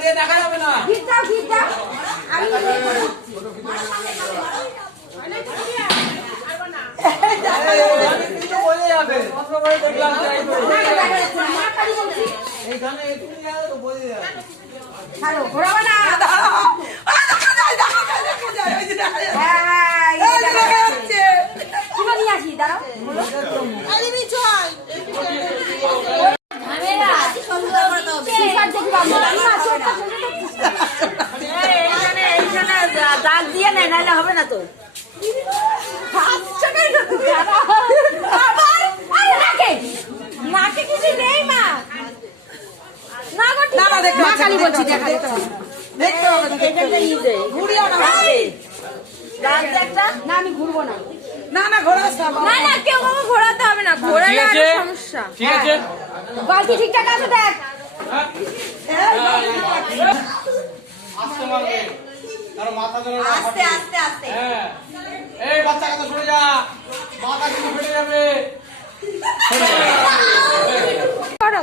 দিয়ে দেখা যাবে না। দাও আমি বোঝা যাবে। অন্য করে দেখলাম যে দেখা যাচ্ছে না, মা কালী বলছি। এইখানে তুমি গেলে তো বোঝা যাবে ছাড়ো, ঘোরাবো না। হ্যাঁ, এই যে দেখা যাচ্ছে। তুলো নিয়ে আসি, দাঁড়াও। বলো। ঝামেলা। টি-শার্ট দেখি বাবু, না, চোখটা চোখটা দিয়ে নেয় নাহলে হবে না তো। নাকে। কিছু নেই মা। না গো, ঠিক আছে। মা কালী বলছি, দেখা দেখতে হবে। এখানটা ইজে দাগ দিয়ে একটা? না আমি ঘুরবো না। না না ঘোরা না না কেউ কাউকে ঘোরাতে হবে না। ঘোরালে সমস্যা। ঠিক আছে। বালতি ঠিকঠাক আছে দেখ। পারবে আর মাথা ধরে আস্তে আস্তে আস্তে। হ্যাঁ। এই বাচ্চা কথা সরে যা। মাথা কিন্তু ফেটে যাবে। করো।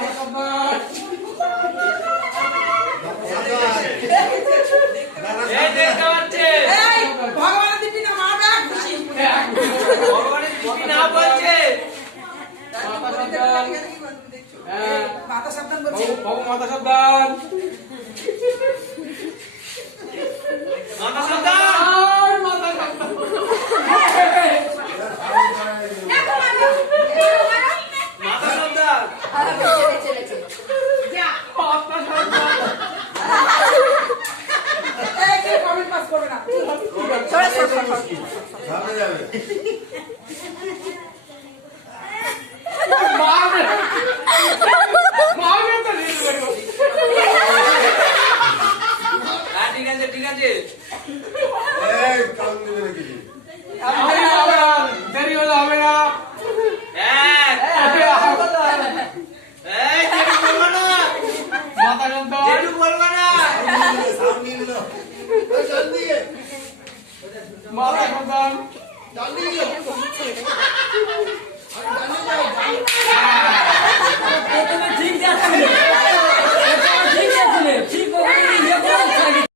মাথা সাবধান। মাথা সাবধান। বাবু বাবু মাথা সাবধান। अरे जल्दी है मारा मदान जल्दी है अरे जल्दी है